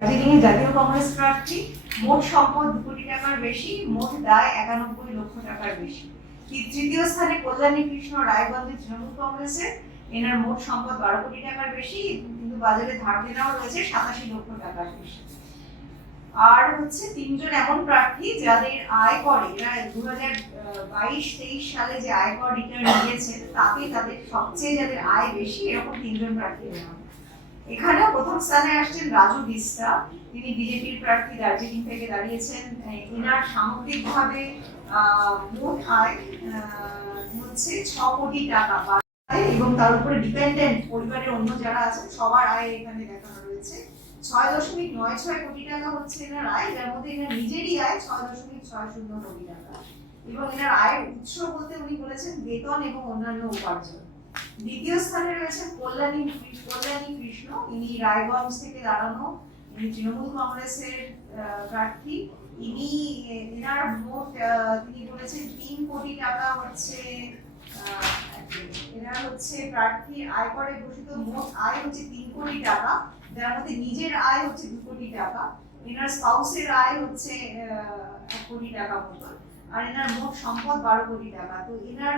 দার্জিলিং এ জাতীয় কংগ্রেস প্রার্থী, মোট সম্পদ কোটি টাকার বেশি, মোট দায় একানব্বই লক্ষ টাকার বেশি। তৃতীয় স্থানে কল্যাণী কৃষ্ণ রায়গঞ্জের তৃণমূল কংগ্রেসে, এনার মোট সম্পদ বারো কোটি টাকার বেশি, কিন্তু বাজারে ধার দেনাও রয়েছে সাতাশি লক্ষ টাকার বেশি। আর হচ্ছে তিনজন এমন প্রার্থী যাদের আয় করে, এরা দু হাজার বাইশ, তেইশ সালে যে আয়কর রিটার্ন দিয়েছেন তাতে তাদের সবচেয়ে যাদের আয় বেশি, এরকম তিনজন প্রার্থী নেওয়া এখানেও প্রথম স্থানে আসছেন রাজু বিস্তা তিনি বিজেপির প্রার্থী দার্জিলিং থেকে দাঁড়িয়েছেন। এনার সামগ্রিকভাবে মোট আয় হচ্ছে ছ কোটি টাকা। এবং তার উপরে ডিপেন্ডেন্ট পরিবারের অন্য যারা আছেন, সবার আয় এখানে দেখানো রয়েছে। ছয় দশমিক নয় ছয় কোটি টাকা হচ্ছে এনার আয়। যার মধ্যে এনার নিজেরই আয় ছয় দশমিক ছয় শূন্য কোটি টাকা। এবং এনার আয়ের উৎস বলতে উনি বলেছেন বেতন এবং অন্যান্য উপার্জন। দ্বিতীয় স্থানে রয়েছেন কল্যাণী কল্যাণী কৃষ্ণ। ইনি রায়গঞ্জ থেকে দাঁড়ানো ইনি তৃণমূল কংগ্রেসের প্রার্থী। ইনি এনার আহ, তিনি বলেছেন তিন কোটি টাকা হচ্ছে এনার হচ্ছে প্রার্থী আয়করে ঘোষিত মোট আয় হচ্ছে তিন কোটি টাকা। যার মধ্যে নিজের আয় হচ্ছে দু কোটি টাকা। এনার স্পাউসের আয় হচ্ছে আহ, কোটি টাকা মতো আর এনার মোট সম্পদ বারো কোটি টাকা। তো এনার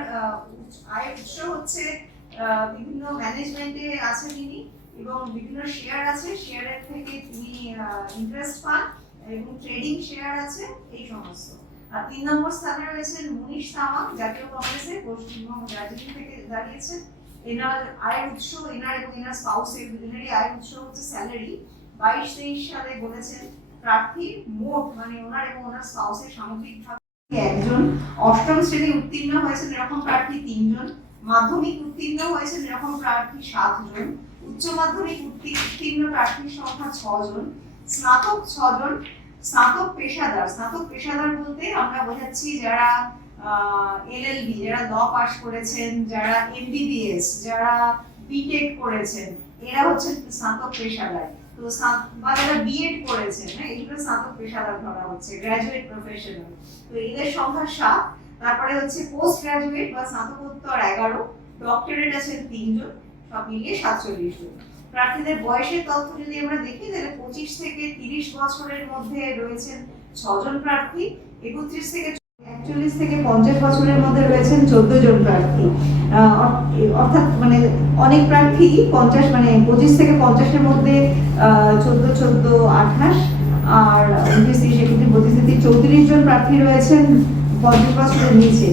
আয়ের উৎস হচ্ছে বিভিন্ন ম্যানেজমেন্টে আছেন তিনি এবং বিভিন্ন শেয়ার আছে। শেয়ারের থেকে তিনি ইন্টারেস্ট পান এবং ট্রেডিং শেয়ার আছে এই সমস্ত। আর তিন নম্বর স্থানে রয়েছেন মনীষ তামাং, জাতীয় কংগ্রেসের পশ্চিমবঙ্গ দার্জিলিং থেকে দাঁড়িয়েছেন। এনার আয়ের উৎস, এনার এবং এনার স্পাউসের দুজনেরই আয়ের উৎস হচ্ছে স্যালারি বাইশ তেইশ সালে বলেছেন প্রার্থী মোট মানে ওনার এবং ওনার স্পাউসের সামগ্রিকভাবে একজন। অষ্টম শ্রেণি উত্তীর্ণ হয়েছেন এরকম প্রার্থী তিনজন, মাধ্যমিক উত্তীর্ণ হয়েছেন এরকম প্রার্থী সাতজন, উচ্চ মাধ্যমিক উত্তি- উত্তীর্ণ প্রার্থীর সংখ্যা ছজন, স্নাতক ছজন, স্নাতক পেশাদার। স্নাতক পেশাদার বলতে আমরা বোঝাচ্ছি যারা এলএলবি যারা ল পাশ করেছেন, যারা এমবিবিএস যারা বিটেক করেছেন, এরা হচ্ছেন স্নাতক পেশাদার। তো বা যারা বিএড করেছেন হ্যাঁ এগুলো স্নাতক পেশাদার ধরা হচ্ছে গ্রাজুয়েট প্রফেশনাল তো এদের সংখ্যা সাত, তারপরে হচ্ছে পোস্ট গ্রাজুয়েট বা স্নাতকোত্তর এগারো ডক্টরেট আছেন তিনজন, সব মিলিয়ে সাতচল্লিশ জন। প্রার্থীদের বয়সের তথ্য যদি আমরা দেখি, তাহলে পঁচিশ থেকে তিরিশ বছরের মধ্যে রয়েছেন ছজন প্রার্থী, একত্রিশ থেকে একচল্লিশ থেকে পঞ্চাশ বছরের মধ্যে রয়েছেন চোদ্দ জন প্রার্থী। অর্থাৎ মানে অনেক প্রার্থী পঞ্চাশ মানে পঁচিশ থেকে পঞ্চাশের মধ্যে চোদ্দ চোদ্দ, আঠাশ, আর উনত্রিশ তিরিশ একত্রিশ বত্রিশ, তেত্রিশ, চৌত্রিশ জন প্রার্থী রয়েছেন পঞ্চাশ বছরের নিচে।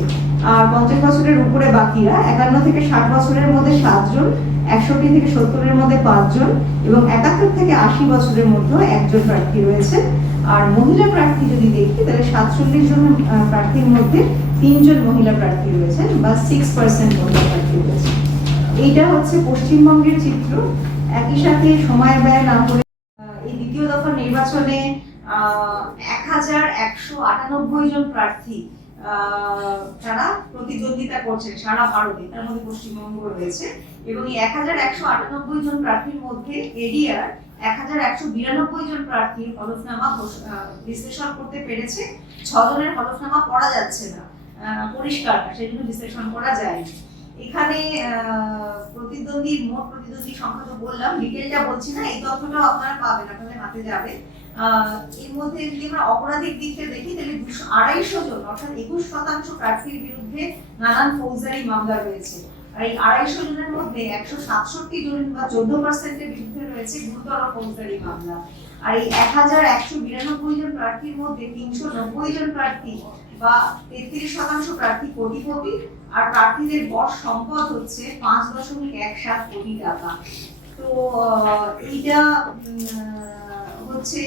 আর পঞ্চাশ বছরের উপরে বাকিরা একান্ন থেকে ষাট বছরের মধ্যে সাতজন একষট্টি থেকে সত্তরের মধ্যে পাঁচজন এবং একাত্তর থেকে আশি বছরের মধ্যে একজন প্রার্থী রয়েছে। আর মহিলা প্রার্থী যদি দেখি, তাহলে সাতচল্লিশ জন প্রার্থীর মধ্যে তিনজন মহিলা প্রার্থী রয়েছেন বা সিক্স পার্সেন্ট মহিলা প্রার্থী রয়েছে এইটা হচ্ছে পশ্চিমবঙ্গের চিত্র। একই সাথে সময় ব্যয় না করে এই দ্বিতীয় দফা নির্বাচনে এক হাজার একশো আটানব্বই জন প্রার্থী তারা প্রতিদ্বন্দ্বিতা করছেন সারা ভারতে, তার মধ্যে পশ্চিমবঙ্গ রয়েছে। এবং এই এক হাজার একশো আটানব্বই জন প্রার্থীর মধ্যে এডিআর এক হাজার একশো বিরানব্বই জন প্রার্থীর হলফনামা বিশ্লেষণ করতে পেরেছে। ছজনের হলফনামা পড়া যাচ্ছে না। পরিষ্কার না সেই বিশ্লেষণ করা যায়নি। এখানে প্রতিদ্বন্দ্বী, মোট প্রতিদ্বন্দ্বী সংখ্যা তো বললাম, ডিটেলটা বলছি না, এই তথ্যটাও আপনারা পাবেন, আপনাদের হাতে যাবে। এর মধ্যে যদি আমরা অপরাধিক দিকটা দেখি, তাহলে দুশো আড়াইশো জন, অর্থাৎ একুশ শতাংশ প্রার্থীর বিরুদ্ধে নানান ফৌজদারি মামলা রয়েছে। এই আড়াইশো জনের মধ্যে একশো সাতষট্টি জন বা চোদ্দ পার্সেন্টের বিরুদ্ধে রয়েছে গুরুতর ফৌজদারি মামলা। আর এই এক হাজার একশো বিরানব্বই জন প্রার্থীর মধ্যে তিনশো নব্বই জন প্রার্থী বা তেত্রিশ শতাংশ প্রার্থী কোটিপতি, আর প্রার্থীদের গড় সম্পদ হচ্ছে পাঁচ দশমিক এক সাত কোটি টাকা। তো এইটা হচ্ছে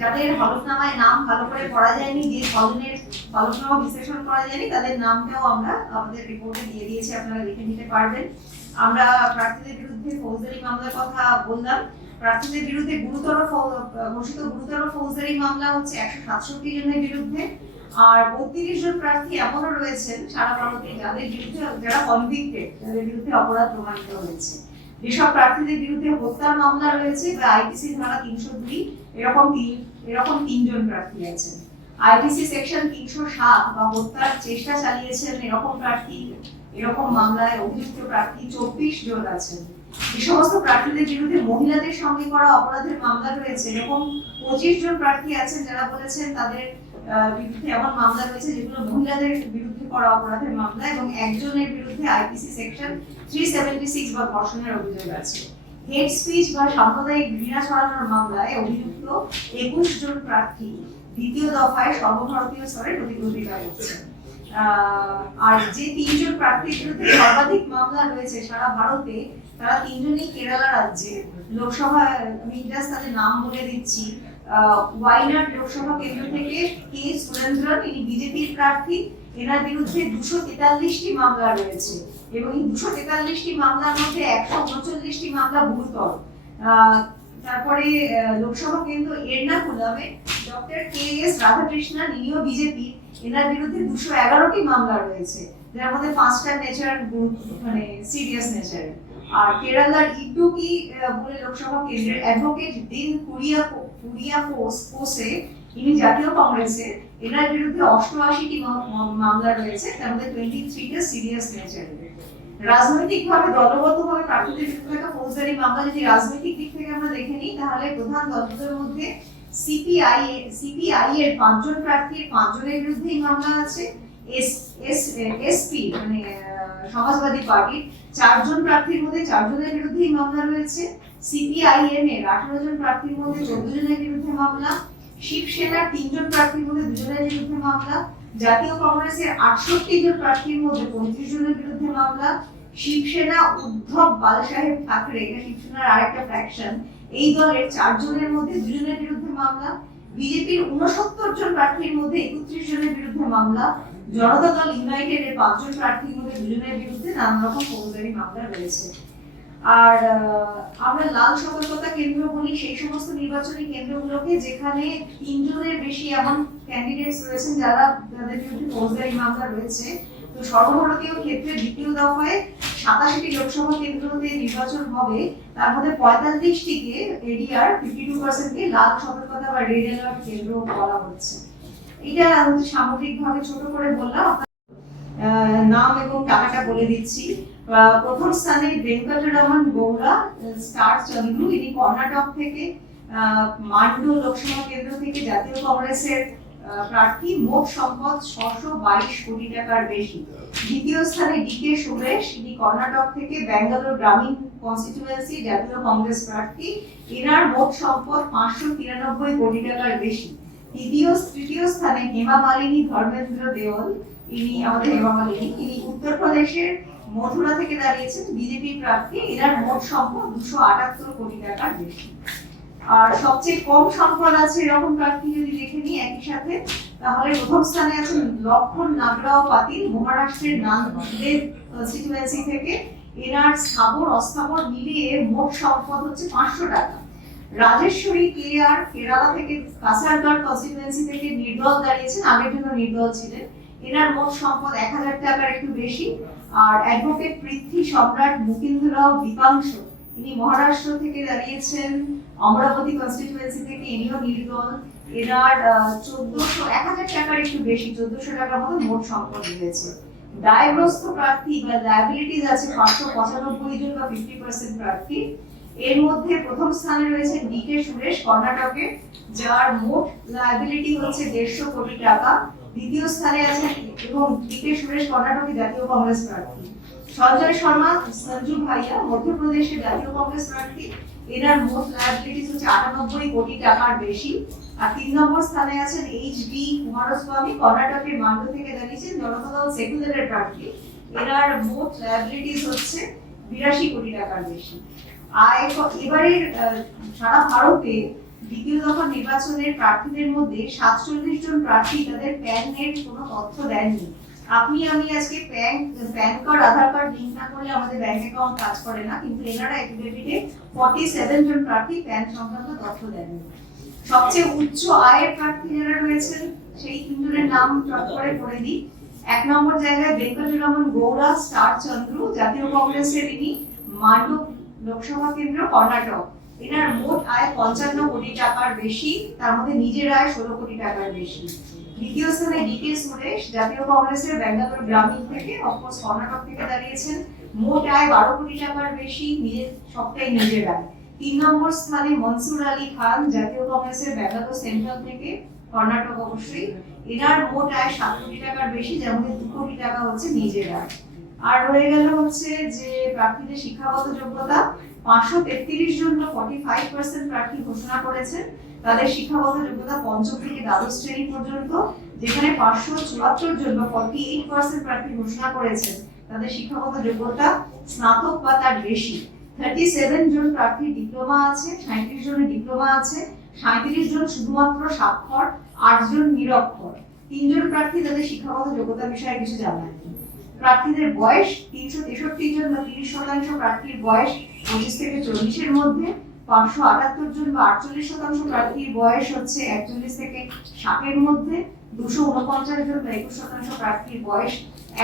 যাদের হলফনামায় নাম ভালো করে পড়া যায়নি, যে ছজনের হলফনামা বিশ্লেষণ করা যায়নি, তাদের নামটাও আমরা আমাদের রিপোর্টে দিয়ে দিয়েছি, আপনারা নিতে পারবেন। আমরা প্রার্থীদের বিরুদ্ধে ফৌজদারি মামলার কথা বললাম। প্রার্থীদের বিরুদ্ধে গুরুতর ঘোষিত গুরুতর ফৌজদারি মামলা হচ্ছে একশো সাতষট্টি জনের বিরুদ্ধে। আর বত্রিশ জন প্রার্থী এমনও রয়েছেন, সারা ভারতে যাদের বিরুদ্ধে, যারা কনভিক্টেড যাদের বিরুদ্ধে অপরাধ প্রমাণিত হয়েছে। যেসব প্রার্থীদের বিরুদ্ধে হত্যার মামলা রয়েছে, বা আইপিসি ধারা তিনশো দুই, এরকম তিন এরকম তিনজন প্রার্থী আছেন। আইপিসি সেকশন তিনশো সাত বা হত্যার চেষ্টা চালিয়েছেন এরকম প্রার্থী, এরকম মামলায় অভিযুক্ত প্রার্থী চব্বিশ জন আছেন। এই সমস্ত প্রার্থীদের বিরুদ্ধে মহিলাদের সঙ্গে করা অপরাধের মামলা রয়েছে। এরকম পঁচিশ জন প্রার্থী আছেন যারা বলেছেন তাদের বিরুদ্ধে এমন মামলা রয়েছে যেগুলো মহিলাদের বিরুদ্ধে করা অপরাধের মামলা এবং একজনের বিরুদ্ধে IPC section three seventy six বা ধর্ষণের অভিযোগ আছে। হেড স্পিচ বা সাম্প্রদায়িক ঘৃণা ছড়ানোর মামলায় অভিযুক্ত একুশ জন প্রার্থী। দ্বিতীয় দফায় সর্বভারতীয় স্তরে প্রতিদ্বন্দ্বিতা করছেন আহ, আর যে তিনজন প্রার্থীর বিরুদ্ধে সর্বাধিক মামলা রয়েছে সারা ভারতে তারা তিনজনই কেরালা রাজ্যে। লোকসভা তাদের নাম বলে দিচ্ছি। লোকসভা কেন্দ্র থেকে কে? সুরেন্দ্রন ইনি বিজেপির প্রার্থী। এনার বিরুদ্ধে দুশো তেতাল্লিশটি মামলা রয়েছে এবং এই দুশো তেতাল্লিশটি মামলার মধ্যে একশো উনচল্লিশটি মামলা গুরুতর। তারপরে লোকসভা কেন্দ্র এর্নাকুলামে ডক্টর কে এস রাধাকৃষ্ণন, ইনিও বিজেপি, এনার বিরুদ্ধে দুশো এগারোটি মামলা রয়েছে। যার মধ্যে নেচার মানে সিরিয়াস নেচার আর কেরালার ইডুকি বলে লোকসভা কেন্দ্রের অ্যাডভোকেট দিন কুরিয়া কুরিয়া কোস কোসে ইনি জাতীয় কংগ্রেসের, এনার বিরুদ্ধে অষ্টআশিটি মামলা রয়েছে। তার মধ্যে টোয়েন্টি সিরিয়াস রাজনৈতিকভাবে, দলবদ্ধভাবে প্রার্থীদের বিরুদ্ধে ফৌজদারি মামলা যদি রাজনৈতিক দিক থেকে আমরা দেখে নিই, তাহলে প্রধান দলগুলোর মধ্যে সিপিআই সিপিআই এর পাঁচজন প্রার্থীর পাঁচজনের মামলা আছে। এস এস এসপি মানে সমাজবাদী পার্টির চারজন প্রার্থীর মধ্যে চারজনের মামলা রয়েছে। এর আঠারো জন প্রার্থীর মধ্যে চোদ্দ জনের বিরুদ্ধে মামলা। শিবসেনার তিনজন প্রার্থীর মধ্যে দুজনের বিরুদ্ধে মামলা। জাতীয় কংগ্রেসের আটষট্টি জন প্রার্থীর মধ্যে পঁয়ত্রিশ জনের বিরুদ্ধে মামলা। শিবসেনা উদ্ধব বালসাহেব ঠাকরে, এটা শিবসেনার আরেকটা ফ্যাকশন এই দলের চারজনের মধ্যে দুজনের বিরুদ্ধে মামলা, বিজেপির উনসত্তর জন প্রার্থীর মধ্যে একত্রিশ জনের বিরুদ্ধে মামলা, জনতা দল ইউনাইটেড এর পাঁচজন প্রার্থীর মধ্যে দুজনের বিরুদ্ধে নানা রকম ফৌজদারি মামলা রয়েছে। আর আমরা লাল সতর্কতা কেন্দ্র বলি, সেই সমস্ত নির্বাচনী কেন্দ্রগুলোকে যেখানে তিনজনের বেশি এমন ক্যান্ডিডেটস রয়েছেন যারা তাদের বিরুদ্ধে ফৌজদারি মামলা রয়েছে সর্বভারতীয় ক্ষেত্রে দ্বিতীয় দফায় সাতাশটি লোকসভা কেন্দ্রতে নির্বাচন হবে। তার মধ্যে পঁয়তাল্লিশটিকে এডিআর ফিফটি টু পার্সেন্টকে লাল সতর্কতা বা রেড অ্যালার্ট কেন্দ্র বলা হচ্ছে। এটা সামগ্রিকভাবে ছোট করে বললাম নাম এবং টাকাটা বলে দিচ্ছি। প্রথম স্থানে ভেঙ্কটরমন গৌড়া স্টার চন্দ্রু, ইনি কর্ণাটক থেকে মান্ডু লোকসভা কেন্দ্র থেকে জাতীয় কংগ্রেসের প্রার্থী মোট সম্পদ ছশো বাইশ কোটি টাকার বেশি। দ্বিতীয় স্থানে ডিকে সুরেশ ইনি কর্ণাটক থেকে ব্যাঙ্গালোর গ্রামীণ কনস্টিটিউয়েন্সি জাতীয় কংগ্রেস প্রার্থী। এনার মোট সম্পদ পাঁচশো তিরানব্বই কোটি টাকার বেশি। তৃতীয় তৃতীয় স্থানে হেমা মালিনী, ধর্মেন্দ্র দেওল। ইনি আমাদের হেমা মালিনী। ইনি উত্তরপ্রদেশের মথুরা থেকে দাঁড়িয়েছেন বিজেপি প্রার্থী। এনার মোট সম্পদ দুশো আটাত্তর কোটি টাকার বেশি। আর সবচেয়ে কম সম্পদ আছে এরকম প্রার্থী যদি দেখে নিই একই সাথে, তাহলে প্রথম স্থানে আছেন লক্ষণ নাগরাও পাতিল, মহারাষ্ট্রের নান্দেদ কনস্টিটিউয়েন্সি থেকে। এনার স্থাবর, অস্থাবর মিলিয়ে মোট সম্পদ হচ্ছে পাঁচশো টাকা। রাজেশ্বরী কে আর কেরালা থেকে কাসারগড় কনস্টিটুয়েন্সি থেকে নির্দল দাঁড়িয়েছেন, আগের জন্য নির্দল ছিলেন। এনার মোট সম্পদ এক হাজার টাকার একটু বেশি। আর অ্যাডভোকেট পৃথ্বী সম্রাট মুকিন্দরাও দীপাংশ। ইনি মহারাষ্ট্র থেকে দাঁড়িয়েছেন। অমরাবতী কনস্টিটুয়েন্সি থেকে ইনিও নির্দল এনার চোদ্দশো, এক হাজার টাকার একটু বেশি, চোদ্দশো টাকার মতো মোট সম্পদ রয়েছে। দায়গ্রস্ত প্রার্থী বা লায়াবিলিটিস আছে পাঁচশো পঁচানব্বই জন বা ফিফটি পার্সেন্ট প্রার্থী। এর মধ্যে প্রথম স্থানে রয়েছে ডিকে সুরেশ কর্ণাটকে, যার মোট লায়াবিলিটি হচ্ছে দেড়শো কোটি টাকা। দ্বিতীয় স্থানে আছে এবং ডিকে সুরেশ কর্ণাটকে জাতীয় কংগ্রেস প্রার্থী। সঞ্জয় শর্মা, সঞ্জু ভাইয়া, মধ্যপ্রদেশের জাতীয় কংগ্রেস প্রার্থী। এনার মোট লায়াবিলিটিস হচ্ছে আটানব্বই কোটি টাকার বেশি। আর তিন নম্বর স্থানে আছেন এইচ ডি কুমারস্বামী, কর্ণাটকের মান্ডু থেকে দাঁড়িয়েছেন জনতা দল সেকুলারের প্রার্থী। এনার মোট লায়াবিলিটিস হচ্ছে বিরাশি কোটি টাকার বেশি। এরপর- এবারের সারা ভারতে দ্বিতীয় দফা নির্বাচনের প্রার্থীদের মধ্যে সাতচল্লিশ জন প্রার্থী তাদের প্যানের কোনো তথ্য দেননি। আপনি, আমি আজকে PAN PAN card, Aadhaar card link না করলে আমাদের ব্যাংক অ্যাকাউন্ট কাজ করে না, কিন্তু এনারা এফিডেভিটে ফর্টি সেভেন জন প্রার্থী প্যান সংক্রান্ত তথ্য দেননি সবচেয়ে উচ্চ আয়ের প্রার্থী যারা রয়েছেন, সেই তিনজনের নাম চট করে পড়ে দিই। এক নম্বর জায়গায় ভেঙ্কটরমন গৌড়া স্টার চন্দ্র জাতীয় কংগ্রেসের ইনি মান্ডব লোকসভা কেন্দ্র, কর্ণাটক। এনার মোট আয় পঞ্চান্ন কোটি টাকার বেশি, তার মধ্যে নিজের আয় ষোলো কোটি টাকার বেশি। দ্বিতীয় স্থানে ডিকে সুরেশ, জাতীয় কংগ্রেসের ব্যাঙ্গালোর গ্রামীণ থেকে অফকোর্স কর্ণাটক থেকে দাঁড়িয়েছেন। মোট আয় বারো কোটি টাকার বেশি, নিজের সবটাই নিজের আয়। তিন নম্বর স্থানে মনসুর আলী খান, জাতীয় কংগ্রেসের ব্যাঙ্গালোর সেন্ট্রাল থেকে, কর্ণাটক অবশ্যই। এনার মোট আয় সাত কোটি টাকার বেশি মধ্যে দু কোটি টাকা হচ্ছে নিজের আয়। আর রয়ে গেল হচ্ছে যে প্রার্থীদের শিক্ষাগত যোগ্যতা। পাঁচশো তেত্রিশ জন ফর্টি ফাইভ পার্সেন্ট প্রার্থী ঘোষণা করেছেন। তাদের শিক্ষাগত যোগ্যতা পঞ্চম থেকে দ্বাদশ শ্রেণি পর্যন্ত, যেখানে পাঁচশো চুয়াত্তর জন ফর্টি এইট পার্সেন্ট প্রার্থী ঘোষণা করেছেন, তাদের শিক্ষাগত যোগ্যতা স্নাতক বা তার বেশি। থার্টি সেভেন জন প্রার্থীর ডিপ্লোমা আছে সাঁত্রিশ জনের ডিপ্লোমা আছে সাঁত্রিশ জন শুধুমাত্র স্বাক্ষর, আট জন নিরক্ষর। তিনজন প্রার্থী তাদের শিক্ষাগত যোগ্যতা বিষয়ে কিছু জানান প্রার্থীদের বয়স তিনশো তেষট্টি জন বা তিরিশ শতাংশ প্রার্থীর বয়স পঁচিশ থেকে চল্লিশের মধ্যে পাঁচশো আটাত্তর জন বা আটচল্লিশ শতাংশ প্রার্থীর বয়স হচ্ছে একচল্লিশ থেকে ষাটের মধ্যে। দুশো উনপঞ্চাশ জন বা একুশ শতাংশ প্রার্থীর বয়স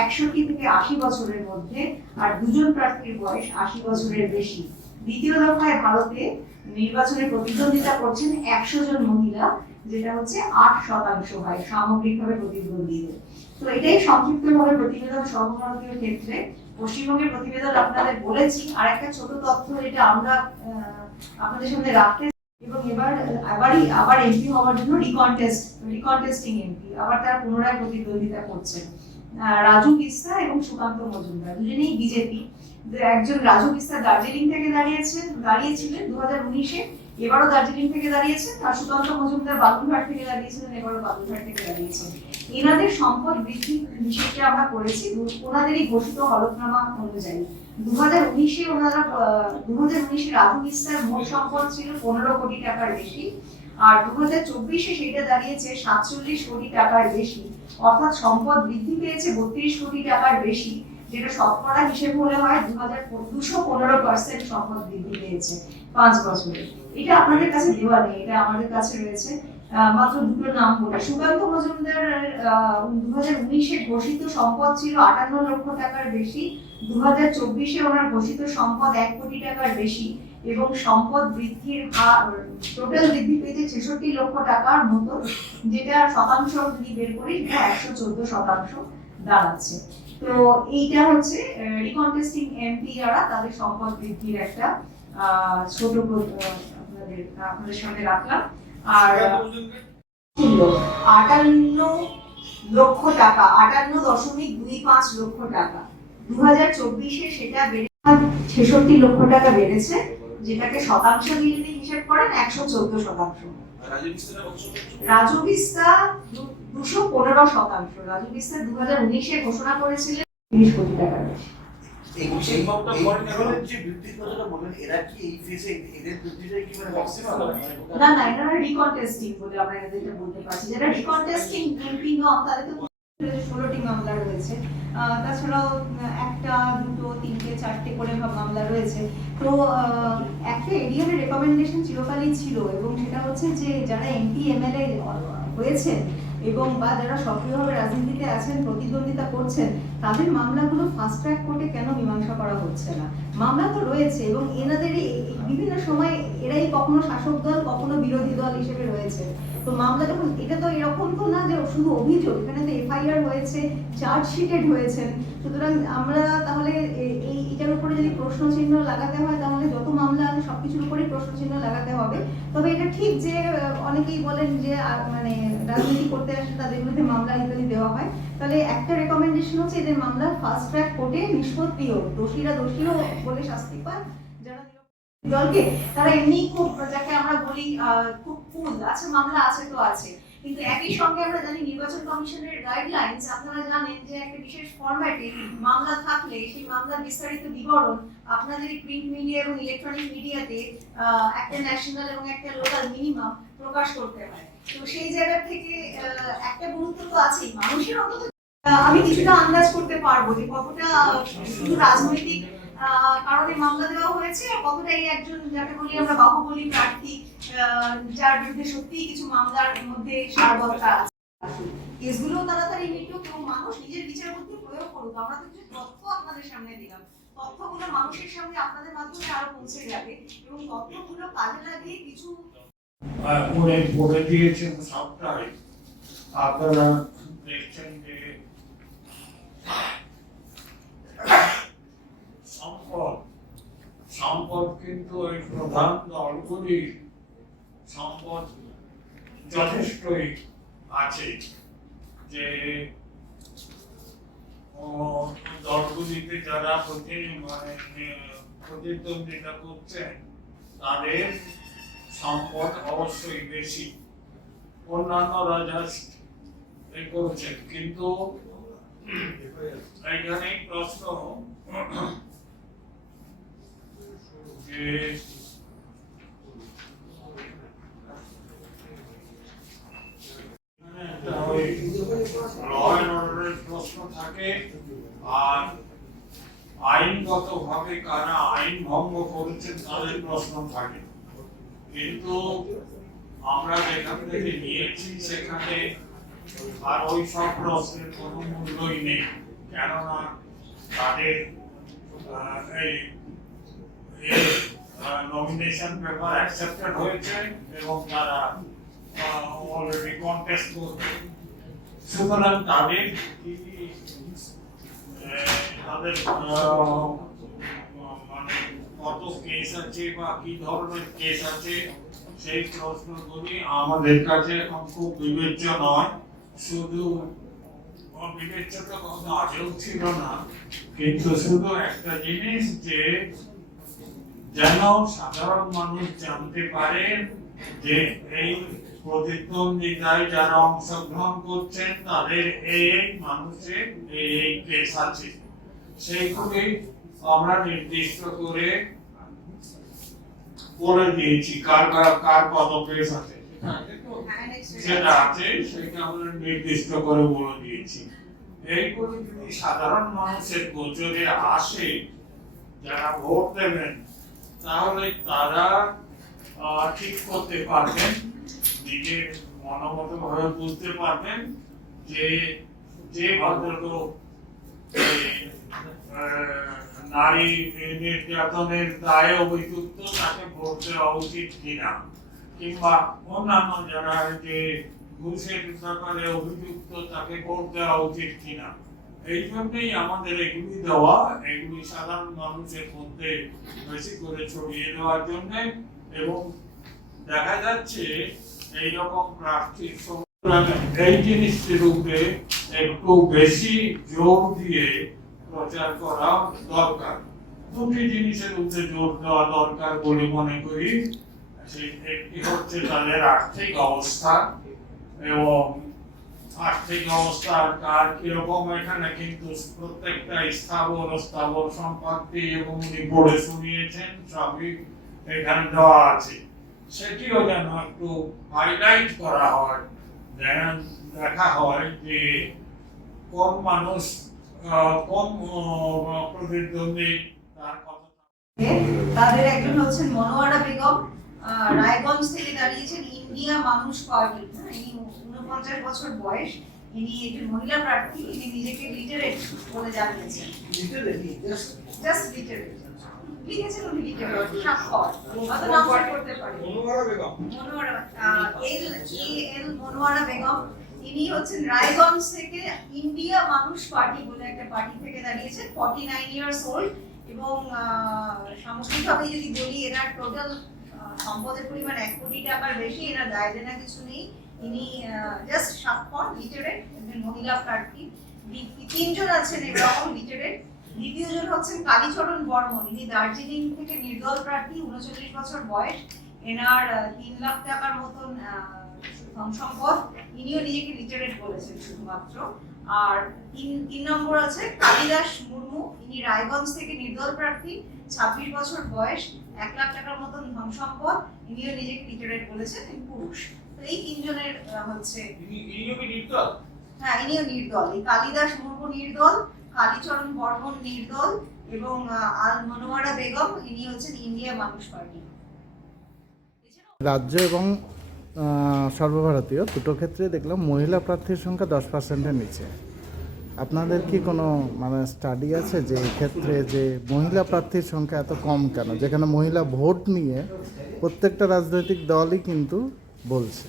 একষট্টি থেকে আশি বছরের মধ্যে আর দুজন প্রার্থীর বয়স আশি বছরের বেশি। দ্বিতীয় দফায় ভারতে নির্বাচনে প্রতিদ্বন্দ্বিতা করছেন একশো জন মহিলা, যেটা হচ্ছে আট শতাংশ হয় সামগ্রিকভাবে প্রতিদ্বন্দ্বীদের। তো এটাই সংক্ষিপ্তভাবে প্রতিবেদন সর্বভারতীয় ক্ষেত্রে। পশ্চিমবঙ্গের প্রতিবেদন আপনাদের বলেছি। আর একটা ছোট তথ্য যেটা আমরা আপনাদের সামনে রাখতে এবং এবার, আবারই, আবার এমপি হওয়ার জন্য রিকনটেস্ট রিকনটেস্টিং এমপি আবার তারা পুনরায় প্রতিদ্বন্দ্বিতা করছেন। রাজু কিস্তা এবং সুকান্ত মজুমদার, দুজনেই বিজেপি। একজন রাজু কিস্তা দার্জিলিং থেকে দাঁড়িয়েছেন, দাঁড়িয়েছিলেন দু হাজার উনিশে। এবারও দার্জিলিং থেকে দাঁড়িয়েছেন আর সুকান্ত মজুমদার বালুরঘাট থেকে দাঁড়িয়েছিলেন, এবারও বালুরঘাট থেকে দাঁড়িয়েছেন। এনাদের সম্পদ বৃদ্ধি হিসেবটা আমরা করেছি ওনাদেরই ঘোষিত হলফনামা অনুযায়ী। দু হাজার উনিশে ওনারা দু হাজার উনিশে রাজু মিস্তার মোট সম্পদ ছিল পনেরো কোটি টাকার বেশি, আর দু হাজার চব্বিশে সেটা দাঁড়িয়েছে সাতচল্লিশ কোটি টাকার বেশি। অর্থাৎ সম্পদ বৃদ্ধি পেয়েছে বত্রিশ কোটি টাকার বেশি। যেটা শতকরা হিসেব মনে হয় দু হাজার দুশো পনেরো পার্সেন্ট সম্পদ বৃদ্ধি পেয়েছে পাঁচ বছরে। এটা আপনাদের কাছে দেওয়া নেই, এটা আমাদের কাছে রয়েছে। মাত্র দুটো নাম বলে। সুকান্ত মজুমদার দু হাজার উনিশে ঘোষিত সম্পদ ছিল আটান্ন লক্ষ টাকার বেশি। দু হাজার চব্বিশে ওনার ঘোষিত সম্পদ এক কোটি টাকার বেশি। এবং সম্পদ বৃদ্ধির হার টোটাল বৃদ্ধি পেয়েছে ছেষট্টি লক্ষ টাকার মতো, যেটা শতাংশ যদি বের করি একশো চোদ্দ শতাংশ দাঁড়াচ্ছে। তো এইটা হচ্ছে রিকন্টেস্টিং এমপি যারা তাদের সম্পদ বৃদ্ধির একটা ছোট আপনাদের আপনাদের সামনে রাখলাম। আর আটান্ন লক্ষ টাকা আটান্ন দশমিক দুই পাঁচ লক্ষ টাকা। দু হাজার চব্বিশে সেটা বেড়ে ছেষট্টি লক্ষ টাকা বেড়েছে যেটাকে শতাংশ দিয়ে যদি হিসেব করেন একশো চোদ্দ শতাংশ। রাজু বিস্তা দুশো পনেরো শতাংশ। রাজু বিস্তা দু হাজার উনিশে ঘোষণা করেছিলেন তিরিশ কোটি টাকা বেশি। এই এই এই যে বৃদ্ধির কথাটা বললেন এরা কি এই ফেসে এদের বৃদ্ধিটাই কি মানে না না এটা রিকন্টেস্টিং বলে আমরা এদেরকে বলতে পারছি। যেটা রিকন্টেস্টিং তাদের তো ষোলোটি মামলা রয়েছে। তাছাড়াও একটা, দুটো, তিনটে, চারটে করে মামলা রয়েছে। তো একটা এরিয়ার রেকমেন্ডেশন চিরকালই ছিল এবং সেটা হচ্ছে যে, যারা এমপি, এমএলএ হয়েছেন এবং বা যারা সক্রিয়ভাবে রাজনীতিতে আছেন, প্রতিদ্বন্দ্বিতা করছেন তাদের মামলাগুলো ফাস্ট ট্র্যাক কোর্টে কেন মীমাংসা করা হচ্ছে না? মামলা তো রয়েছে এবং এনাদের বিভিন্ন সময় এরাই কখনো শাসক দল, কখনো বিরোধী দল হিসেবে রয়েছে। তো মামলা যখন এটা তো এরকম তো না যে শুধু অভিযোগ, এখানে তো এফআইআর হয়েছে চার্জশিটেড হয়েছেন সুতরাং আমরা তাহলে এই, এটার উপরে যদি প্রশ্ন চিহ্ন লাগাতে হয়, তাহলে যত মামলা আছে সবকিছুর উপরেই প্রশ্ন চিহ্ন লাগাতে হবে। তবে এটা ঠিক যে, অনেকেই বলেন যে মানে রাজনীতি করতে আসে, তাদের বিরুদ্ধে মামলা ইত্যাদি দেওয়া হয়। তাহলে একটা রেকমেন্ডেশন হচ্ছে এদের মামলা ফাস্ট ট্র্যাক কোর্টে নিষ্পত্তি হোক দোষীরা দোষীও বলে শাস্তি পান। দলকে, তারা এমনি খুব, যাকে আমরা বলি খুব আছে, মামলা আছে তো আছে। কিন্তু একই সঙ্গে আমরা জানি নির্বাচন কমিশনের গাইডলাইন্স আপনারা জানেন যে একটা বিশেষ ফরম্যাটে মামলা থাকলে, সেই মামলার বিস্তারিত বিবরণ আপনাদের প্রিন্ট মিডিয়া এবং ইলেকট্রনিক মিডিয়াতে একটা ন্যাশনাল এবং একটা লোকাল মিনিমাম প্রকাশ করতে হয়। তো সেই জায়গা থেকে একটা গুরুত্ব তো আছেই। মানুষের অন্তত আমি কিছুটা আন্দাজ করতে পারব যে কতটা শুধু রাজনৈতিক কারণে মামলা দেওয়া হয়েছে, আর কতটা এই একজন যাকে বলি আমরা বাহুবলী প্রার্থী যার বিরুদ্ধে সত্যিই কিছু মামলার মধ্যে সারবত্তা আছে। কেসগুলো তাড়াতাড়ি মিটুক এবং মানুষ নিজের বিচার বুদ্ধি প্রয়োগ করুক। আমরা তো কিছু তথ্য আপনাদের সামনে দিলাম। তথ্যগুলো মানুষের সামনে আপনাদের মাধ্যমে আরও পৌঁছে যাবে, এবং তথ্যগুলো কাজে লাগিয়ে কিছু বলে দিয়েছেন সবটাই আপনারা দেখছেন যে কিন্তু ওই প্রধান দলগুলি সম্পদ যথেষ্টই আছে। যে দলগুলিতে যারা প্রতি মানে প্রতিদ্বন্দ্বিতা করছেন তাদের সম্পদ অবশ্যই বেশি। অন্যান্যরা জাস্ট করছেন কিন্তু এইখানে প্রশ্ন। প্রশ্ন থাকে আর আইনগত কারা আইন ভঙ্গ করেছেন তাদের প্রশ্ন থাকে কিন্তু আমরা যেখান থেকে নিয়েছি সেখানে আর ওই সব প্রশ্নের কোনো মূল্যই নেই। কেননা তাদের নমিনেশন পেপার অ্যাকসেপ্টেড হয়েছে এবং তারা অলরেডি কন্টেস্ট করছে সুতরাং তাদের তাদের মানে কত কেস আছে বা কি ধরনের কেস আছে, সেই প্রশ্নগুলি আমাদের কাছে এখন খুব বিবেচ্য নয়। শুধু বিবেচ্য তো কখনো আগেও ছিল না, কিন্তু শুধু একটা জিনিস যে যেন সাধারণ মানুষ জানতে পারেন যে এই প্রতিদ্বন্দ্বিতায় যারা অংশগ্রহণ করছেন, তাদের এই মানুষের এই কেস আছে। সেইগুলি আমরা নির্দিষ্ট করে বলে দিয়েছি কার কার কত কেস আছে। যেটা আছে, সেটা আমরা নির্দিষ্ট করে বলে দিয়েছি। এইগুলি যদি সাধারণ মানুষের গোচরে আসে, যারা ভোট দেবেন তাহলে তারা ঠিক করতে পারবেন, নিজের মনোমত ভাবে বুঝতে পারবেন যে যে ভদ্রলোক নারী নির্যাতনের দায়ে অভিযুক্ত, তাকে ভোট দেওয়া উচিত কিনা? কিংবা অন্যান্য যারা যে, ঘুষের ব্যাপারে অভিযুক্ত, তাকে ভোট দেওয়া উচিত কিনা? এই জন্যই আমাদের এগুলি দেওয়া, এগুলি সাধারণ মানুষের মধ্যে বেশি করে ছড়িয়ে দেওয়ার জন্য এবং দেখা যাচ্ছে এইরকম প্রার্থীর সম- এই জিনিসটির উপরে একটু বেশি জোর দিয়ে প্রচার করা দরকার। দুটি জিনিসের উপরে জোর দেওয়া দরকার বলে মনে করি। একটি হচ্ছে তাদের আর্থিক অবস্থা এবং আর্থিক অবস্থা কার কীরকম এখানে কিন্তু প্রত্যেকটা স্থাবর স্থাবর সম্পত্তি এবং উনি পড়ে শুনিয়েছেন সবই এখানে দেওয়া আছে। সেটিও যেন একটু হাইলাইট করা হয় দেখা হয় যে কোন মানুষ কোন প্রতিদ্বন্দ্বী তার কথা তাদের একজন হচ্ছেন মনোয়ারা বেগম রায়গঞ্জ থেকে দাঁড়িয়েছেন ইন্ডিয়া মানুষ পার্টি। হ্যাঁ, উনপঞ্চাশ বছর বয়স ইনি একজন মহিলা প্রার্থী ইনি নিজেকে লিটারেট বলে জানিয়েছেন। জাস্ট লিটারেট লিখেছেন উনি লিটারেট স্বাক্ষর। অত নাম করতে পারি। এল ই এল মনোয়ারা বেগম। ইনি হচ্ছেন রায়গঞ্জ থেকে ইন্ডিয়া মানুষ পার্টি বলে একটা পার্টি থেকে দাঁড়িয়েছেন ফর্টি নাইন ইয়ার্স ওল্ড এবং সামগ্রিকভাবে যদি বলি এনার টোটাল সম্পদের পরিমাণ এক কোটি টাকার বেশি এনার দায় দেনা কিছু নেই। ইনি জাস্ট স্বাক্ষর লিটারেট একজন মহিলা প্রার্থী। তিনজন আছেন এরকম লিটারেট দ্বিতীয়জন হচ্ছেন কালীচরণ বর্মন ইনি দার্জিলিং থেকে নির্দল প্রার্থী, উনচল্লিশ বছর বয়স। এনার তিন লাখ টাকার মতন সম্পদ ইনিও নিজেকে লিটারেট বলেছেন শুধুমাত্র। আর তিন তিন নম্বর আছে কালিদাস মুর্মু। ইনি রায়গঞ্জ থেকে নির্দল প্রার্থী, ছাব্বিশ বছর বয়স, এক লাখ টাকার মতন ধন সম্পদ ইনিও নিজেকে লিটারেট বলেছেন পুরুষ। এই তিনজনের হচ্ছে হ্যাঁ ইনিও নির্দল। এই কালিদাস মুর্মু নির্দল কালীচরণ বর্মন নির্দল এবং আল মনোয়ারা বেগম ইনি হচ্ছেন ইন্ডিয়া মানুষ পার্টি। রাজ্য এবং সর্বভারতীয় দুটো ক্ষেত্রে দেখলাম মহিলা প্রার্থীর সংখ্যা দশ পার্সেন্টের নিচে। আপনাদের কি কোনো মানে স্টাডি আছে যে এই ক্ষেত্রে যে মহিলা প্রার্থীর সংখ্যা এত কম কেন? যেখানে মহিলা ভোট নিয়ে প্রত্যেকটা রাজনৈতিক দলই কিন্তু বলছে।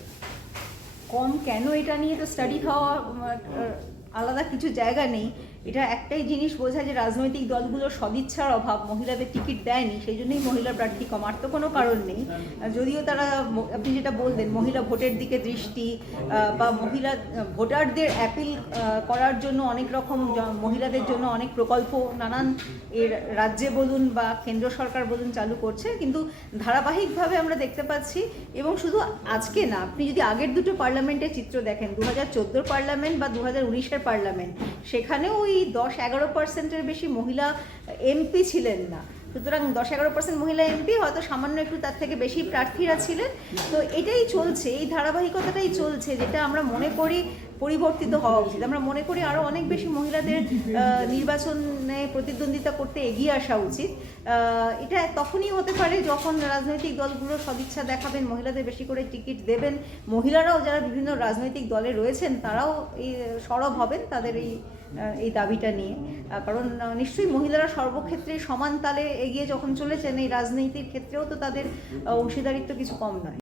কম কেন এটা নিয়ে তো স্টাডি হওয়া আলাদা কিছু জায়গা নেই। এটা একটাই জিনিস বোঝায় যে রাজনৈতিক দলগুলোর সদিচ্ছার অভাব, মহিলাদের টিকিট দেয়নি, সেই জন্যই মহিলা প্রার্থী কম আর তো কোনো কারণ নেই। যদিও তারা আপনি যেটা বললেন, মহিলা ভোটের দিকে দৃষ্টি বা মহিলা ভোটারদের অ্যাপিল করার জন্য অনেক রকম মহিলাদের জন্য অনেক প্রকল্প নানান এর রাজ্যে বলুন বা কেন্দ্র সরকার বলুন চালু করছে, কিন্তু ধারাবাহিকভাবে আমরা দেখতে পাচ্ছি এবং শুধু আজকে না, আপনি যদি আগের দুটো পার্লামেন্টের চিত্র দেখেন দু হাজার পার্লামেন্ট বা দু হাজার পার্লামেন্ট, সেখানেও ওই দশ এগারো পার্সেন্টের বেশি মহিলা এমপি ছিলেন না। সুতরাং দশ এগারো পার্সেন্ট মহিলা এমপি হয়তো সামান্য একটু তার থেকে বেশি প্রার্থীরা ছিলেন। তো এটাই চলছে, এই ধারাবাহিকতাটাই চলছে, যেটা আমরা মনে করি পরিবর্তিত হওয়া উচিত। আমরা মনে করি আরও অনেক বেশি মহিলাদের নির্বাচনে প্রতিদ্বন্দ্বিতা করতে এগিয়ে আসা উচিত। এটা তখনই হতে পারে যখন রাজনৈতিক দলগুলো সদিচ্ছা দেখাবেন, মহিলাদের বেশি করে টিকিট দেবেন। মহিলারাও যারা বিভিন্ন রাজনৈতিক দলে রয়েছেন, তারাও এই সরব হবেন, তাদের এই এই দাবিটা নিয়ে। কারণ নিশ্চয়ই মহিলারা সর্বক্ষেত্রে সমান তালে এগিয়ে যখন চলেছেন এই রাজনীতির ক্ষেত্রেও তো তাদের অংশীদারিত্ব কিছু কম নয়।